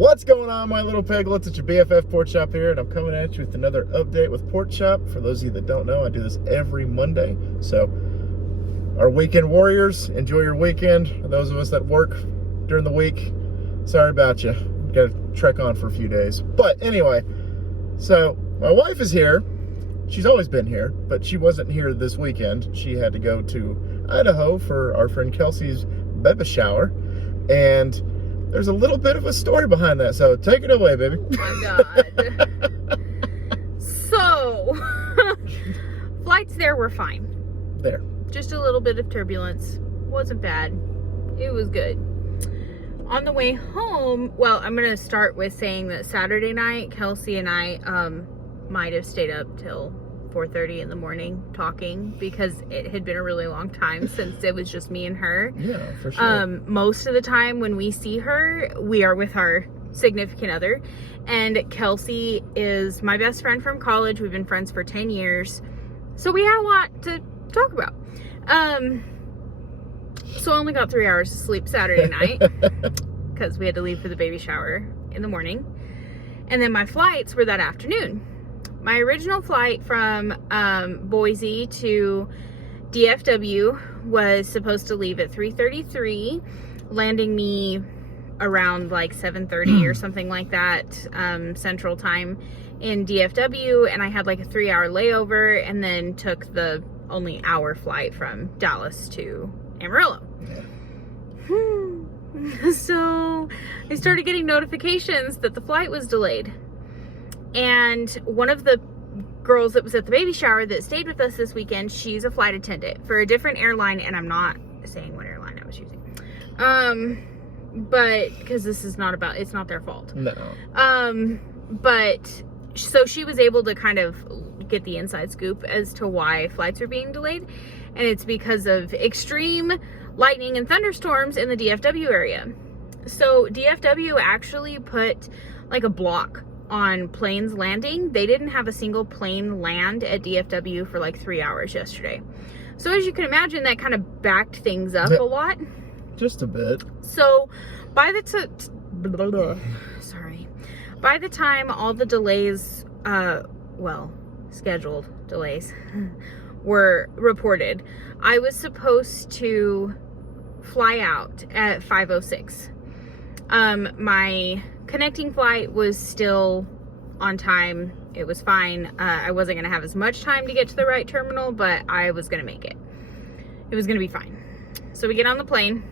What's going on, my little piglets? It's your BFF Pork Chop here, and I'm coming at you with another update with Pork Chop. For those of you that don't know, I do this every Monday. So, our weekend warriors, enjoy your weekend. And those of us that work during the week, sorry about you. Got to trek on for a few days. But anyway, so my wife is here. She's always been here, but she wasn't here this weekend. She had to go to Idaho for our friend Kelsey's baby shower, and there's a little bit of a story behind that, so take it away, baby. Oh my God. So, flights there were fine. There. Just a little bit of turbulence. Wasn't bad. It was good. On the way home, well, I'm going to start with saying that Saturday night, Kelsey and I might have stayed up till 4:30 in the morning talking, because it had been a really long time since it was just me and her. Yeah, for sure. Most of the time when we see her, we are with our significant other, and Kelsey is my best friend from college. We've been friends for 10 years, so we had a lot to talk about. So I only got 3 hours of sleep Saturday night because we had to leave for the baby shower in the morning, and then my flights were that afternoon. My original flight from Boise to DFW was supposed to leave at 3:33, landing me around like 7:30 or something like that, Central Time in DFW, and I had like a 3-hour layover, and then took the only hour flight from Dallas to Amarillo. Yeah. So I started getting notifications that the flight was delayed. And one of the girls that was at the baby shower that stayed with us this weekend, she's a flight attendant for a different airline, and I'm not saying what airline I was using. But because this is not about, it's not their fault. No. But so she was able to kind of get the inside scoop as to why flights were being delayed, and it's because of extreme lightning and thunderstorms in the DFW area. So DFW actually put like a block on planes landing. They didn't have a single plane land at DFW for like 3 hours yesterday. So as you can imagine, that kind of backed things up a lot. Just a bit. So by the by the time all the delays, scheduled delays were reported, I was supposed to fly out at 5:06. My connecting flight was still on time. It was fine. I wasn't going to have as much time to get to the right terminal, but I was going to make it. It was going to be fine. So we get on the plane,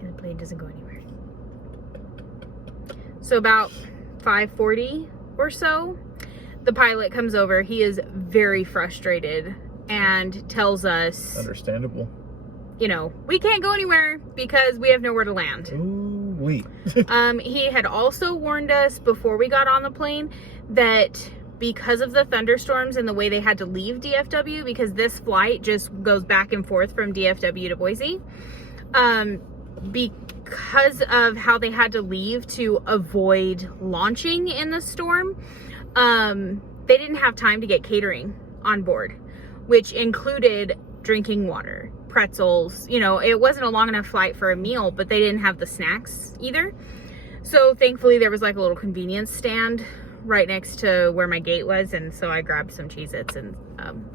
and the plane doesn't go anywhere. So about 5:40 or so, the pilot comes over. He is very frustrated and tells us, understandable, you know, we can't go anywhere because we have nowhere to land. Ooh-wee. He had also warned us before we got on the plane that because of the thunderstorms and the way they had to leave DFW, because this flight just goes back and forth from DFW to Boise, because of how they had to leave to avoid launching in the storm, they didn't have time to get catering on board, which included drinking water, pretzels. You know, it wasn't a long enough flight for a meal, but they didn't have the snacks either. So thankfully there was like a little convenience stand right next to where my gate was, and so I grabbed some Cheez-Its and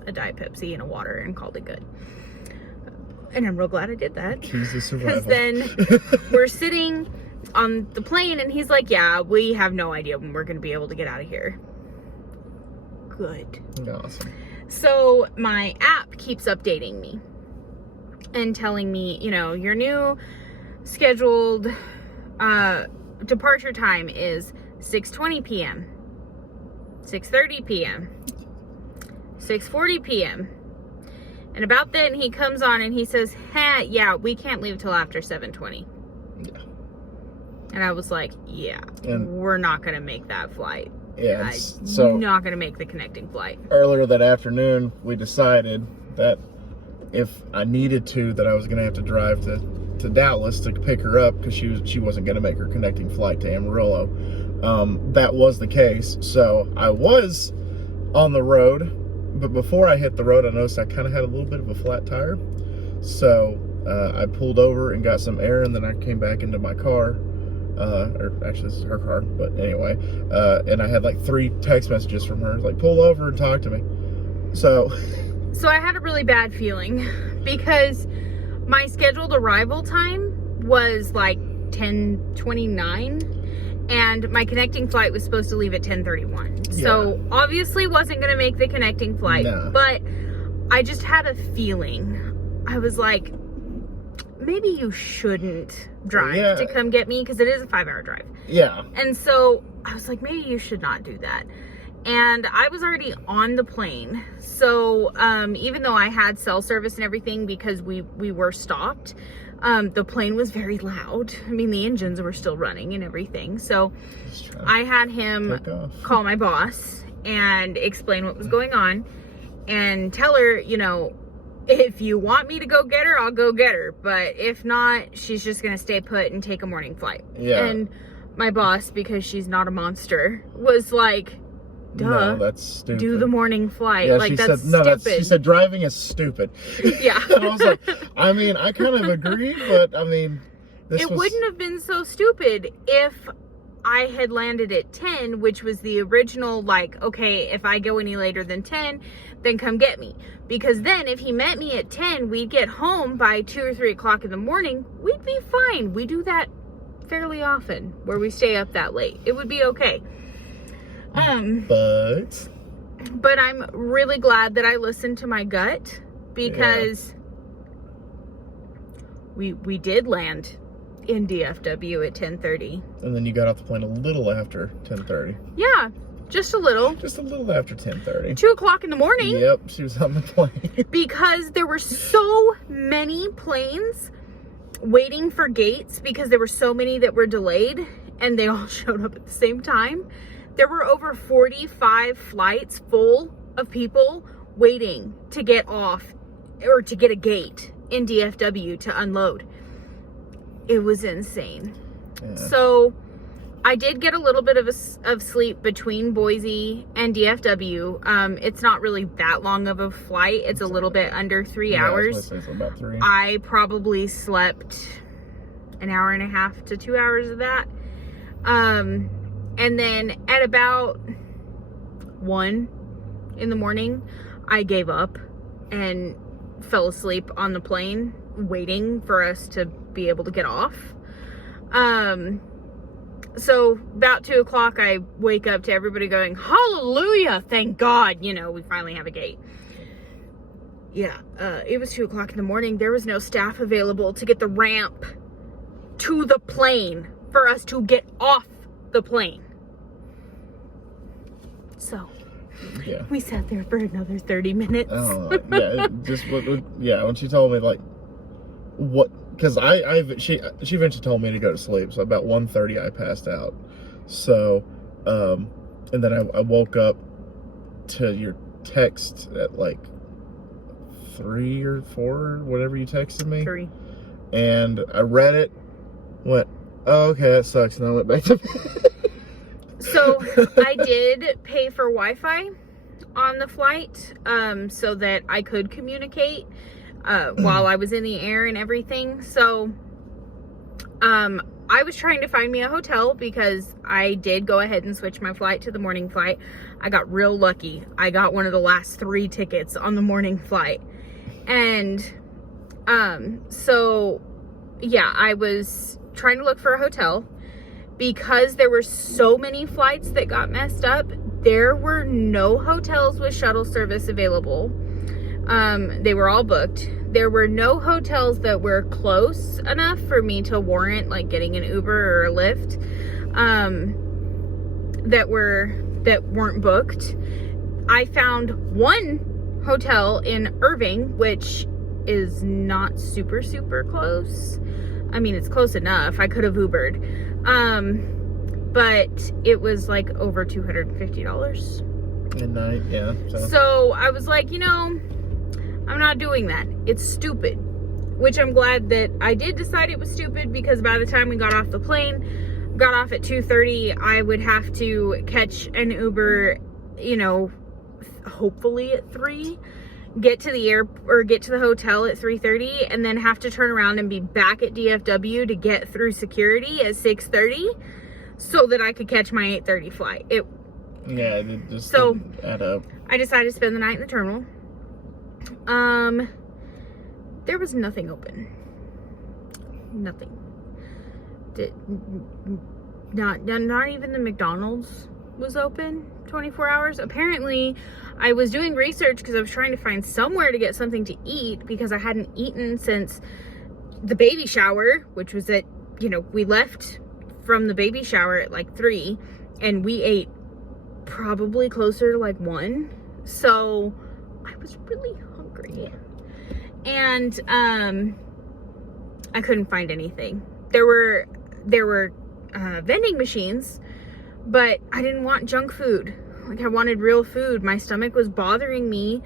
a Diet Pepsi and a water and called it good. And I'm real glad I did that, because then we're sitting on the plane and he's like, yeah, we have no idea when we're going to be able to get out of here. Good. Awesome. So my app keeps updating me and telling me, you know, your new scheduled departure time is 6:20 p.m., 6:30 p.m., 6:40 p.m. And about then he comes on and he says, yeah, we can't leave till after 7:20. Yeah. And I was like, yeah, and we're not going to make that flight. Yeah, so not going to make the connecting flight. Earlier that afternoon, we decided that if I needed to, that I was going to have to drive to Dallas to pick her up, because she wasn't going to make her connecting flight to Amarillo. That was the case. So I was on the road, but before I hit the road, I noticed I kind of had a little bit of a flat tire. So I pulled over and got some air, and then I came back into my car or actually this is her car, but anyway, and I had like 3 text messages from her, like, pull over and talk to me. So I had a really bad feeling because my scheduled arrival time was like 10:29 and my connecting flight was supposed to leave at 10:31. Yeah. So obviously wasn't going to make the connecting flight, No. but I just had a feeling. I was like, maybe you shouldn't drive to come get me because it is a 5-hour drive. yeah. And so I was like, maybe you should not do that. And I was already on the plane. So even though I had cell service and everything because we were stopped, the plane was very loud. I mean, the engines were still running and everything. So I had him call my boss and explain what was going on and tell her, you know, if you want me to go get her, I'll go get her. But if not, she's just going to stay put and take a morning flight. Yeah. And my boss, because she's not a monster, was like, duh, no, that's stupid. do the morning flight. Yeah, like, she that's said, no, stupid. she said driving is stupid. Yeah. And I was like, I mean, I kind of agree, but I mean, it wouldn't have been so stupid if I had landed at 10, which was the original, like, okay, if I go any later than 10, then come get me. Because then if he met me at 10, we'd get home by 2 or 3 o'clock in the morning. We'd be fine. We do that fairly often where we stay up that late. It would be okay. But I'm really glad that I listened to my gut because we did land in DFW at 10:30. And then you got off the plane a little after 10:30. Yeah, just a little. Just a little after 10:30. 2 o'clock in the morning. Yep, she was on the plane. Because there were so many planes waiting for gates because there were so many that were delayed and they all showed up at the same time. There were over 45 flights full of people waiting to get off or to get a gate in DFW to unload. It was insane. Yeah. So I did get a little bit of sleep between Boise and DFW. It's not really that long of a flight. It's a little bit under 3 hours. I was gonna say, so about 3. I probably slept an hour and a half to 2 hours of that. And then at about 1 in the morning, I gave up and fell asleep on the plane waiting for us to be able to get off. So about 2 o'clock, I wake up to everybody going, hallelujah, thank God, you know, we finally have a gate. Yeah, it was 2 o'clock in the morning. There was no staff available to get the ramp to the plane for us to get off the plane. So we sat there for another 30 minutes. Oh, yeah, when she told me, like, what, because she eventually told me to go to sleep, so about 1:30 I passed out. So, and then I woke up to your text at like 3 or 4, whatever you texted me. 3. And I read it, went, oh, okay, that sucks, and I went back to bed. So I did pay for Wi-Fi on the flight, so that I could communicate while I was in the air and everything. So I was trying to find me a hotel because I did go ahead and switch my flight to the morning flight. I got real lucky. I got one of the last 3 tickets on the morning flight. And so yeah, I was trying to look for a hotel. Because there were so many flights that got messed up, there were no hotels with shuttle service available. They were all booked. There were no hotels that were close enough for me to warrant like getting an Uber or a Lyft that weren't booked. I found one hotel in Irving, which is not super close. I mean, it's close enough. I could have Ubered. But it was like over $250 at night. Yeah. So I was like, you know, I'm not doing that. It's stupid. Which I'm glad that I did decide it was stupid, because by the time we got off the plane, got off at 2:30, I would have to catch an Uber, you know, hopefully at 3. get to the hotel at 3:30 and then have to turn around and be back at DFW to get through security at 6:30 so that I could catch my 8:30 flight. It just so didn't add up. I decided to spend the night in the terminal. There was nothing open. Nothing. Not even the McDonald's was open 24 hours. Apparently, I was doing research because I was trying to find somewhere to get something to eat because I hadn't eaten since the baby shower, which was at, we left from the baby shower at like 3 and we ate probably closer to like 1. So I was really hungry. And I couldn't find anything. There were vending machines, but I didn't want junk food. Like, I wanted real food. My stomach was bothering me,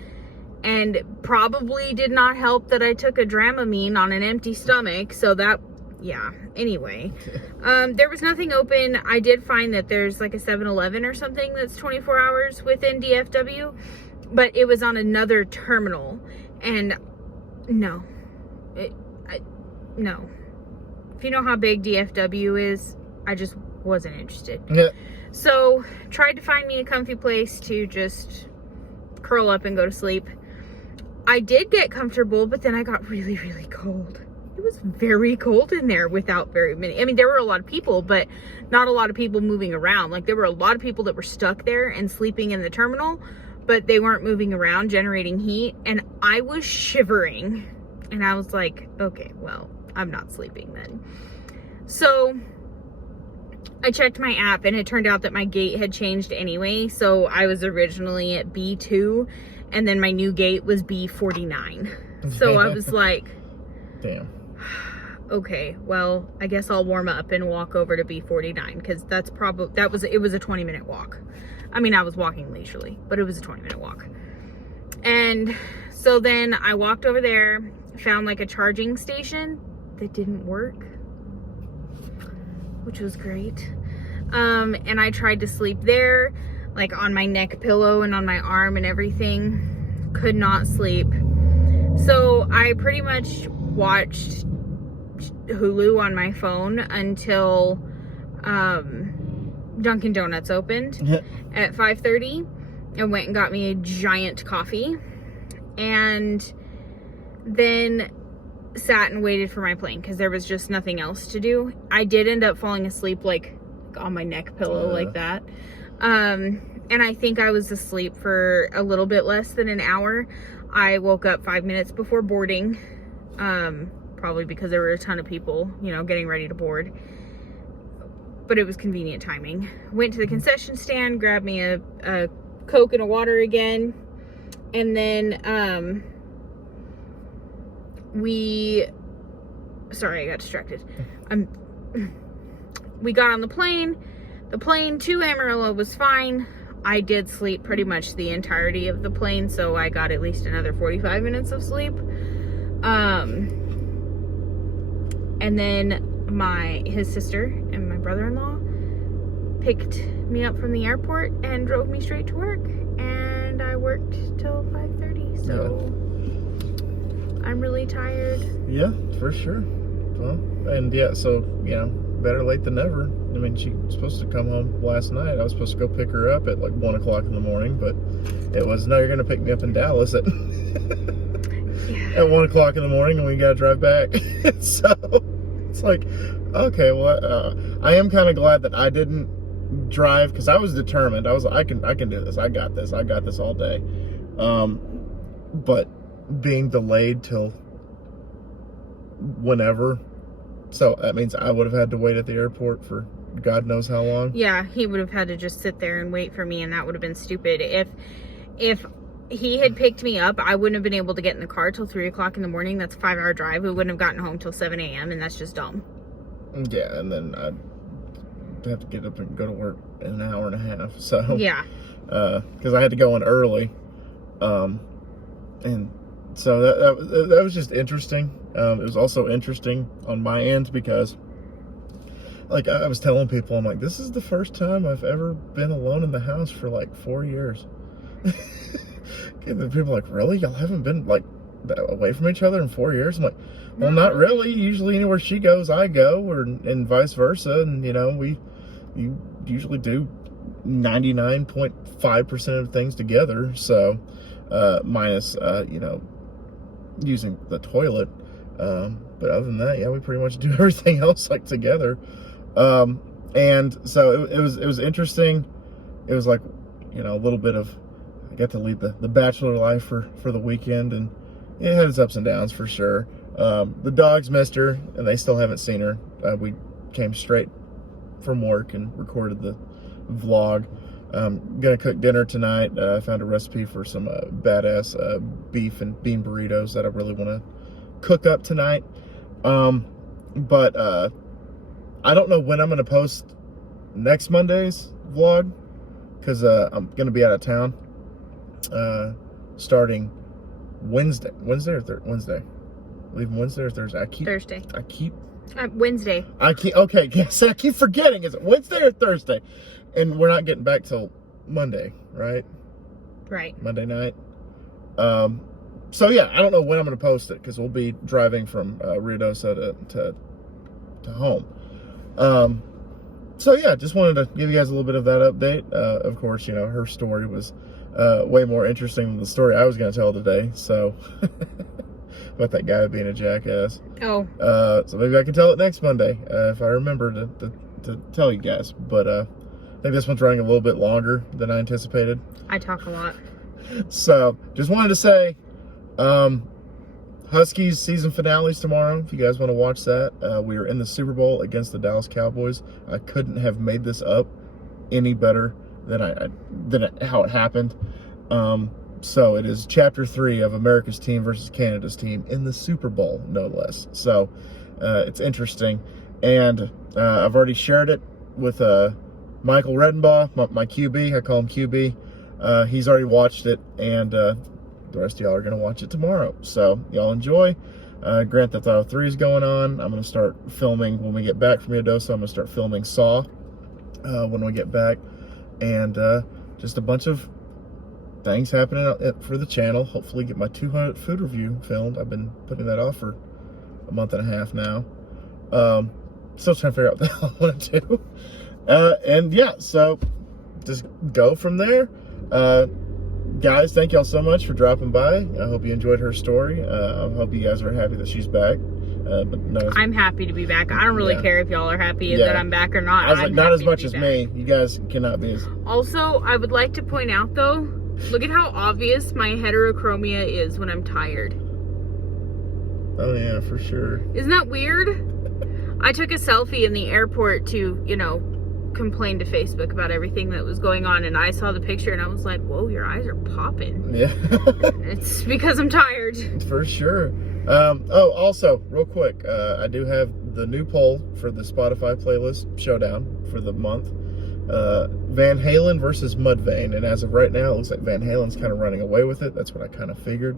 and probably did not help that I took a Dramamine on an empty stomach. So that, yeah. Anyway, there was nothing open. I did find that there's like a 7-Eleven or something that's 24 hours within DFW, but it was on another terminal, and no. No. If you know how big DFW is, I just wasn't interested. Yeah. So, tried to find me a comfy place to just curl up and go to sleep. I did get comfortable, but then I got really, really cold. It was very cold in there without very many. I mean, there were a lot of people, but not a lot of people moving around. Like, there were a lot of people that were stuck there and sleeping in the terminal, but they weren't moving around, generating heat. And I was shivering. And I was like, okay, well, I'm not sleeping then. So I checked my app and it turned out that my gate had changed anyway. So I was originally at B2 and then my new gate was B49. So I was like, damn. Okay, well, I guess I'll warm up and walk over to B49 because it was a 20-minute walk. I mean, I was walking leisurely, but it was a 20-minute walk. And so then I walked over there, found like a charging station that didn't work, which was great. And I tried to sleep there, like on my neck pillow and on my arm and everything. Could not sleep. So I pretty much watched Hulu on my phone until Dunkin' Donuts opened at 5:30. I went and got me a giant coffee and then sat and waited for my plane because there was just nothing else to do. I did end up falling asleep like on my neck pillow like that. And I think I was asleep for a little bit less than an hour. I woke up 5 minutes before boarding, probably because there were a ton of people, getting ready to board. But it was convenient timing. Went to the concession stand, grabbed me a Coke and a water again, and then sorry, I got distracted. We got on the plane. The plane to Amarillo was fine. I did sleep pretty much the entirety of the plane, so I got at least another 45 minutes of sleep. And then his sister and my brother-in-law picked me up from the airport and drove me straight to work. And I worked till 5:30, so I'm really tired. Yeah, for sure. Well, and yeah, so, better late than never. I mean, she was supposed to come home last night. I was supposed to go pick her up at like 1 o'clock in the morning, but it was, no, you're going to pick me up in Dallas at 1 o'clock in the morning and we got to drive back. So it's like, okay, well, I am kind of glad that I didn't drive because I was determined. I was like, I can do this. I got this all day. But being delayed till whenever, so that means I would have had to wait at the airport for God knows how long. Yeah, he would have had to just sit there and wait for me, and that would have been stupid. If he had picked me up, I wouldn't have been able to get in the car till 3 o'clock in the morning. That's a 5-hour drive. We wouldn't have gotten home till 7 a.m., and that's just dumb. Yeah, and then I'd have to get up and go to work in an hour and a half. So yeah, because I had to go in early, and so that was just interesting. It was also interesting on my end because, like, I was telling people, I'm like, this is the first time I've ever been alone in the house for like 4 years. and then people are like, really? Y'all haven't been like away from each other in 4 years? I'm like, well, not really. Usually anywhere she goes, I go, and vice versa. And, you know, you usually do 99.5% of things together. So, minus, you know, using the toilet. But other than that, yeah, we pretty much do everything else like together. And so it was interesting. It was like, you know, a little bit of, I got to lead the bachelor life for the weekend, and it had its ups and downs for sure. The dogs missed her, and they still haven't seen her. We came straight from work and recorded the vlog. Gonna cook dinner tonight. I found a recipe for some badass beef and bean burritos that I really want to cook up tonight. But I don't know when I'm gonna post next Monday's vlog, because I'm gonna be out of town starting Wednesday. Wednesday. Leaving Wednesday or Thursday? Thursday. Wednesday. I keep forgetting. Is it Wednesday or Thursday? And we're not getting back till Monday, right? Right. Monday night. So yeah, I don't know when I'm going to post it, because we'll be driving from Ruidoso to home. So yeah, just wanted to give you guys a little bit of that update. Of course, you know, her story was way more interesting than the story I was going to tell today. So about that guy being a jackass. Oh. So maybe I can tell it next Monday if I remember to tell you guys. But I think this one's running a little bit longer than I anticipated. I talk a lot. So just wanted to say, Huskies season finales tomorrow. If you guys want to watch that, we are in the Super Bowl against the Dallas Cowboys. I couldn't have made this up any better than how it happened. So it is Chapter 3 of America's team versus Canada's team in the Super Bowl, no less. So it's interesting, and I've already shared it with Michael Redenbaugh, my QB. I call him QB. He's already watched it, and the rest of y'all are going to watch it tomorrow. So y'all enjoy. Grand Theft Auto 3 is going on. I'm going to start filming when we get back from Ruidoso. I'm going to start filming Saw when we get back. And just a bunch of things happening for the channel. Hopefully get my 200th food review filmed. I've been putting that off for a month and a half now. Still trying to figure out what the hell I want to do. And yeah, so just go from there. Guys, thank y'all so much for dropping by. I hope you enjoyed her story. I hope you guys are happy that she's back. But I'm happy to be back. I don't really care if y'all are happy that I'm back or not. I was like, not as much as me. You guys cannot be as... Also, I would like to point out, though, look at how obvious my heterochromia is when I'm tired. Oh, yeah, for sure. Isn't that weird? I took a selfie in the airport to, you know, complain to Facebook about everything that was going on, and I saw the picture and I was like, whoa, your eyes are popping. Yeah. It's because I'm tired. For sure. Oh, also, real quick, I do have the new poll for the Spotify playlist showdown for the month. Van Halen versus Mudvayne, and as of right now, it looks like Van Halen's kind of running away with it. That's what I kind of figured.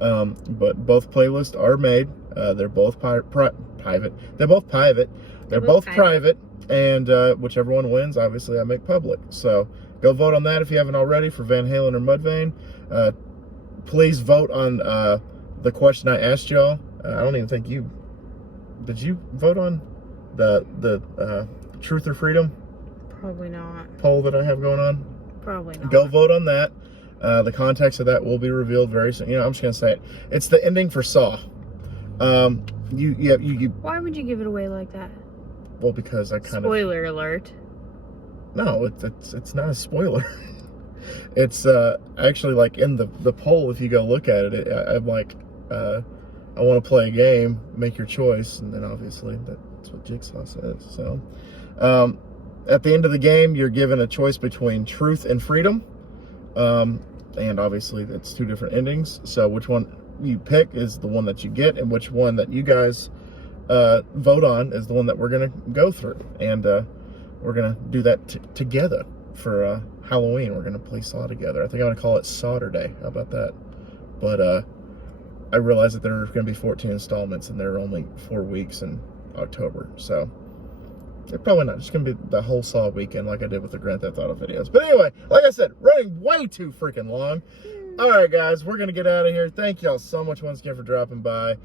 But both playlists are made. They're both private. They're both private. They're both private. And whichever one wins, obviously, I make public. So go vote on that if you haven't already for Van Halen or Mudvayne. Please vote on the question I asked y'all. I don't even think you... Did you vote on the Truth or Freedom? Probably not. Poll that I have going on? Probably not. Go vote on that. The context of that will be revealed very soon. You know, I'm just going to say it. It's the ending for Saw. You Why would you give it away like that? Well, because I kind Spoiler alert. No, it's not a spoiler. It's actually like in the poll. If you go look at it, I'm like, I want to play a game. Make your choice, and then obviously that's what Jigsaw says. So, at the end of the game, you're given a choice between truth and freedom, and obviously it's two different endings. So, which one you pick is the one that you get, and which one that you guys vote on is the one that we're gonna go through, and we're gonna do that together for Halloween. We're gonna play Saw together. I think I'm gonna call it Sawterday. How about that? But I realize that there are gonna be 14 installments, and there are only 4 weeks in October, so they're probably not just gonna be the whole Saw weekend like I did with the Grand Theft Auto videos. But anyway, like I said, running way too freaking long. All right, guys, we're going to get out of here. Thank y'all so much once again for dropping by.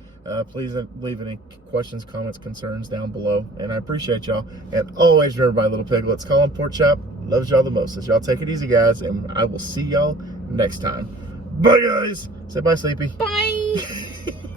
Please leave any questions, comments, concerns down below. And I appreciate y'all. And always remember, my little piglets, Colin Pork Chop loves y'all the most. So y'all take it easy, guys. And I will see y'all next time. Bye, guys. Say bye, Sleepy. Bye.